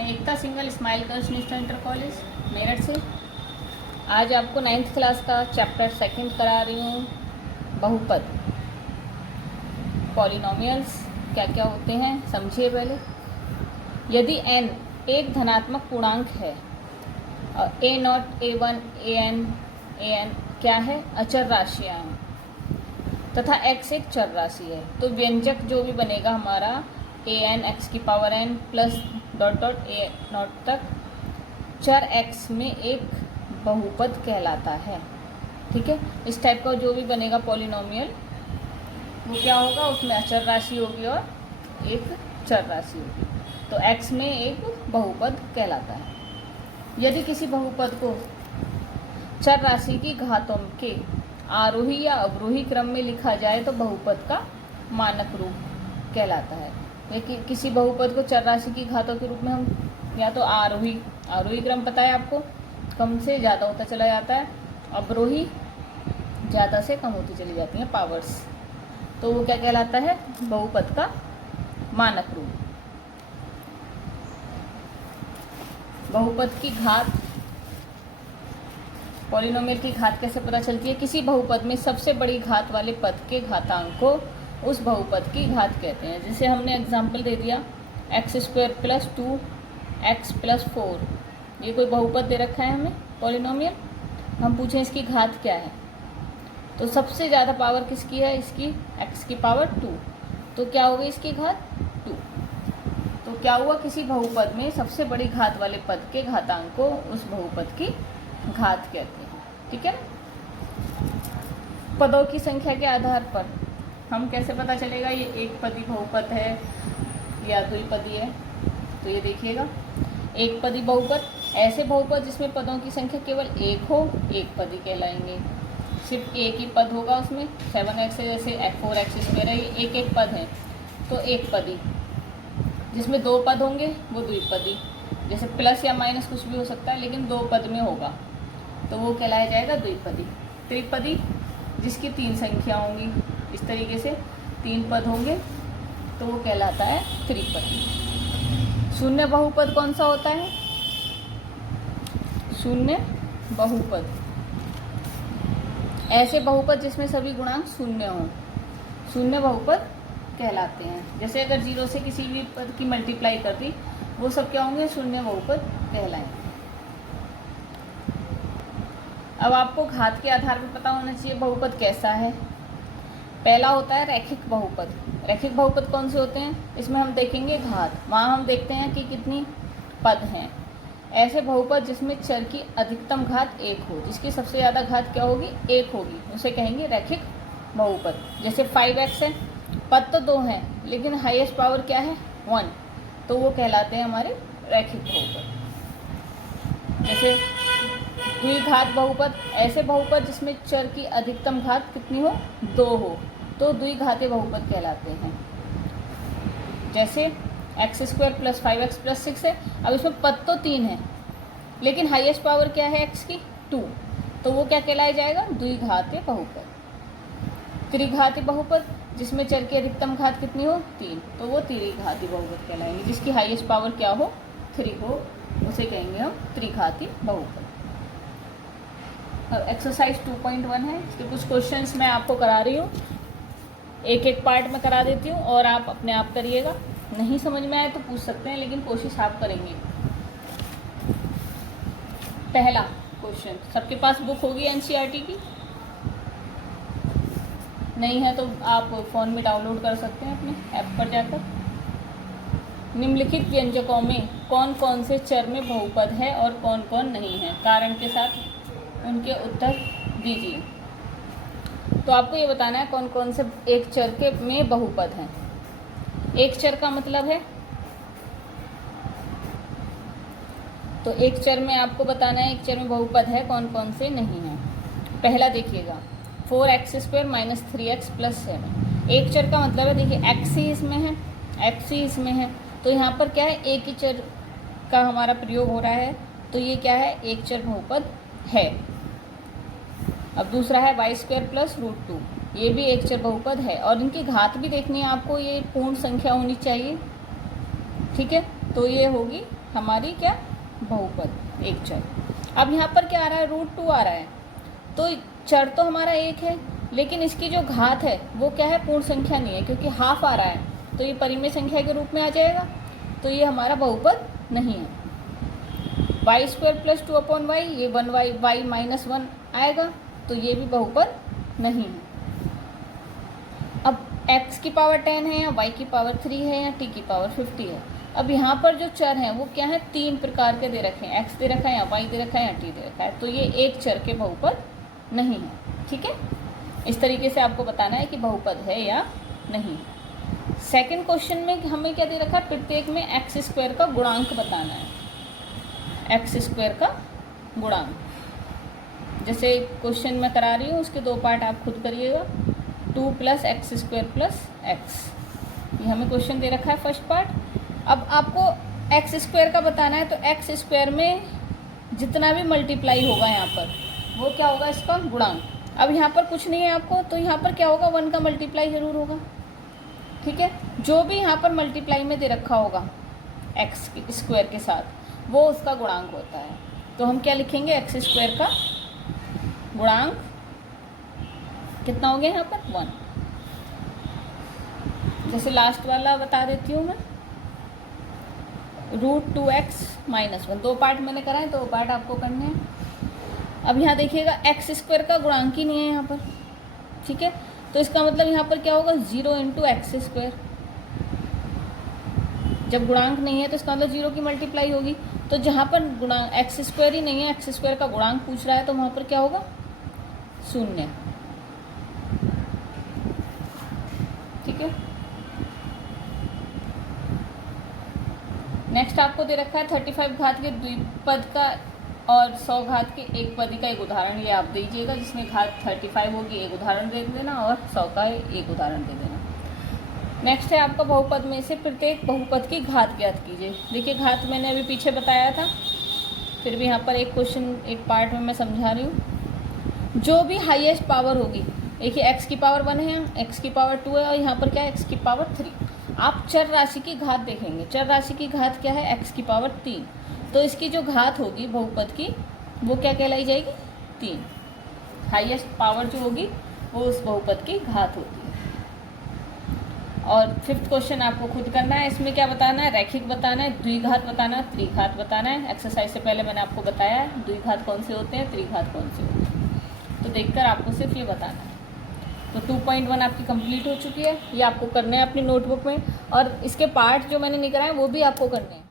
मैं Ekta Singhal Ismail girls national inter college Meerut से। आज आपको 9th क्लास का चैप्टर 2 करा रही हूँ, बहुपद। पॉलिनोमियल्स क्या क्या होते हैं समझिए पहले। यदि n एक धनात्मक पूर्णांक है और a0, a1, an क्या है, अचर राशियाँ हैं तथा x एक चर राशि है, तो व्यंजक जो भी बनेगा हमारा an x की power n plus dot dot a0 तक चर x में एक बहुपद कहलाता है। ठीक है, इस टाइप का जो भी बनेगा पॉलिनोमियल वो क्या होगा, उसमें अचर राशि होगी और एक चर राशि होगी, तो x में एक बहुपद कहलाता है। यदि किसी बहुपद को चर राशि की घातों के आरोही या अवरोही क्रम में लिखा जाए तो बहुपद का मानक रूप कहलाता है। लेकिन किसी बहुपद को चर राशि की घातों के रूप में हम या तो आरोही क्रम पता है आपको, कम से ज़्यादा होता चला जाता है, अवरोही ज़्यादा से कम होती चली जाती हैं पावर्स, तो वो क्या कहलाता है, बहुपद का मानक रूप। बहुपद की घात, पॉलिनोमियल की घात कैसे पता चलती है, किसी बहुपद में सबसे बड़ी घात वाले पद के घातांक को उस बहुपद की घात कहते हैं। जैसे हमने एग्जाम्पल दे दिया x² + 2x + 4, ये कोई बहुपद दे रखा है हमें पॉलिनोमियल, हम पूछें इसकी घात क्या है, तो सबसे ज़्यादा पावर किसकी है, इसकी x की पावर 2, तो क्या होगी इसकी घात 2। तो क्या हुआ, किसी बहुपद में सबसे बड़ी घात वाले पद के घातांक को उस बहुपद की घात कहते हैं। ठीक है ना। पदों की संख्या के आधार पर हम कैसे पता चलेगा ये एक पदी बहुपद है या द्विपदी है, तो ये देखिएगा, एक पदी बहुपद ऐसे बहुपद जिसमें पदों की संख्या केवल एक हो, एक पदी कहलाएंगे। सिर्फ एक ही पद होगा उसमें, 7x जैसे 4x² है, ये एक एक पद है तो एक पदी। जिसमें दो पद होंगे वो द्विपदी, जैसे प्लस या माइनस कुछ भी हो सकता है लेकिन दो पद में होगा तो वो कहलाया जाएगा द्विपदी। त्रिपदी जिसकी 3 संख्या होंगी, इस तरीके से 3 पद होंगे तो वो कहलाता है त्रिपदी। शून्य बहुपद कौन सा होता है, शून्य बहुपद ऐसे बहुपद जिसमें सभी गुणांक शून्य हों, शून्य बहुपद कहलाते हैं। जैसे अगर 0 से किसी भी पद की मल्टीप्लाई कर दी, वो सब क्या होंगे, शून्य बहुपद कहलाएंगे। अब आपको घात के आधार पर पता होना चाहिए बहुपद कैसा है। पहला होता है रैखिक बहुपद। रैखिक बहुपद कौन से होते हैं, इसमें हम देखेंगे घात, वहाँ हम देखते हैं कि कितनी पद हैं। ऐसे बहुपद जिसमें चर की अधिकतम घात 1 हो, जिसकी सबसे ज़्यादा घात क्या होगी, 1 होगी, उसे कहेंगे रैखिक बहुपद। जैसे 5x है, पद तो 2 हैं लेकिन हाईएस्ट पावर क्या है, 1, तो वो कहलाते हैं हमारे रैखिक बहुपद। जैसे द्विघात बहुपद, ऐसे बहुपद जिसमें चर की अधिकतम घात कितनी हो, 2 हो, तो द्विघाती बहुपद कहलाते हैं। जैसे x² + 5x + 6 है, अब इसमें पद तो 3 है लेकिन हाईएस्ट पावर क्या है x की, 2, तो वो क्या कहलाया जाएगा, द्विघाती बहुपद। त्रिघाती बहुपद जिसमें चर की अधिकतम घात कितनी हो, 3, तो वो त्रिघाती बहुपद कहलाएंगे। जिसकी हाईएस्ट पावर क्या हो, 3 हो, उसे कहेंगे हम त्रिघाती बहुपद। अब एक्सरसाइज 2.1 है, इसके कुछ क्वेश्चंस मैं आपको करा रही हूँ, एक एक पार्ट में करा देती हूँ और आप अपने आप करिएगा। नहीं समझ में आए तो पूछ सकते हैं लेकिन कोशिश आप करेंगे। पहला क्वेश्चन, सबके पास बुक होगी एनसीईआरटी की, नहीं है तो आप फ़ोन में डाउनलोड कर सकते हैं अपने ऐप पर जाकर। निम्नलिखित व्यंजकों में कौन कौन से चर में बहुपद है और कौन कौन नहीं है, कारण के साथ उनके उत्तर दीजिए। तो आपको ये बताना है कौन कौन से एक चर के में बहुपद हैं। एक चर का मतलब है, तो एक चर में आपको बताना है एक चर में बहुपद है कौन कौन से नहीं है। पहला देखिएगा 4x² - 3x + 7। एक चर का मतलब है, देखिए x ही इसमें है, x ही इसमें है, तो यहाँ पर क्या है, एक ही चर का हमारा प्रयोग हो रहा है, तो ये क्या है, एक चर बहुपद है। अब दूसरा है y² + √2, ये भी एक चर बहुपद है और इनकी घात भी देखनी है आपको, ये पूर्ण संख्या होनी चाहिए। ठीक है, तो ये होगी हमारी क्या बहुपद एक चर। अब यहाँ पर क्या आ रहा है, √2 आ रहा है, तो चर तो हमारा एक है, लेकिन इसकी जो घात है वो क्या है, पूर्ण संख्या नहीं है, क्योंकि हाफ आ रहा है, तो ये परिमेय संख्या के रूप में आ जाएगा, तो ये हमारा बहुपद नहीं है। y² + 2/y, ये 1y -1 आएगा, तो ये भी बहुपद नहीं है। अब x की पावर 10 है या y की पावर 3 है या t की पावर 50 है। अब यहाँ पर जो चर हैं वो क्या है, 3 प्रकार के दे रखे हैं, x दे रखा है या y दे रखा है या t दे रखा है, तो ये एक चर के बहुपद नहीं है। ठीक है, इस तरीके से आपको बताना है कि बहुपद है या नहीं। सेकंड क्वेश्चन में हमें क्या दे रखा है, प्रत्येक में x² का गुणांक बताना है, x² का गुणांक। जैसे क्वेश्चन मैं करा रही हूँ, उसके 2 पार्ट आप खुद करिएगा। 2 + x² + x, ये हमें क्वेश्चन दे रखा है फर्स्ट पार्ट। अब आपको x² का बताना है, तो x² में जितना भी मल्टीप्लाई होगा यहाँ पर वो क्या होगा, इसका गुणांक। अब यहाँ पर कुछ नहीं है आपको, तो यहाँ पर क्या होगा, 1 का मल्टीप्लाई ज़रूर होगा। ठीक है, जो भी यहाँ पर मल्टीप्लाई में दे रखा होगा x² के साथ, वो उसका गुणांक होता है। तो हम क्या लिखेंगे, x² का गुणांक कितना हो गया यहाँ पर, 1। जैसे लास्ट वाला बता देती हूँ मैं, √2x - 1, 2 पार्ट मैंने कराए, 2 पार्ट आपको करने हैं। अब यहाँ देखिएगा x² का गुणांक ही नहीं है यहाँ पर। ठीक है, तो इसका मतलब यहाँ पर क्या होगा, 0 × x²। जब गुणांक नहीं है तो इसका मतलब 0 की मल्टीप्लाई होगी, तो जहाँ पर गुणांक x² ही नहीं है, x² का गुणांक पूछ रहा है, तो वहाँ पर क्या होगा, 0। ठीक है, नेक्स्ट आपको दे रखा है 35 घात के द्विपद का और 100 घात के एक पदी का एक उदाहरण, ये आप दीजिएगा। जिसमें घात 35 होगी एक उदाहरण दे देना और 100 का एक उदाहरण दे देना। नेक्स्ट है आपका बहुपद में से प्रत्येक बहुपद की घात ज्ञात कीजिए। देखिए घात मैंने अभी पीछे बताया था, फिर भी यहाँ पर एक क्वेश्चन एक पार्ट में मैं समझा रही हूँ। जो भी हाईएस्ट पावर होगी, देखिए x की पावर 1 है, x की पावर 2 है, और यहाँ पर क्या है, x की पावर 3। आप चर राशि की घात देखेंगे, चर राशि की घात क्या है, x की पावर 3, तो इसकी जो घात होगी बहुपद की वो क्या कहलाई जाएगी, 3। हाईएस्ट पावर जो होगी वो उस बहुपद की घात होती है। और फिफ्थ क्वेश्चन आपको खुद करना है। इसमें क्या बताना है, रैखिक बताना है, द्विघात बताना है, त्रिघात बताना है। एक्सरसाइज से पहले मैंने आपको बताया है द्विघात कौन से होते हैं, त्रिघात कौन से होते हैं, तो देखकर आपको सिर्फ ये बताना है। तो 2.1 आपकी कंप्लीट हो चुकी है, ये आपको करने हैं अपनी नोटबुक में, और इसके पार्ट जो मैंने नहीं कराए वो भी आपको करने हैं।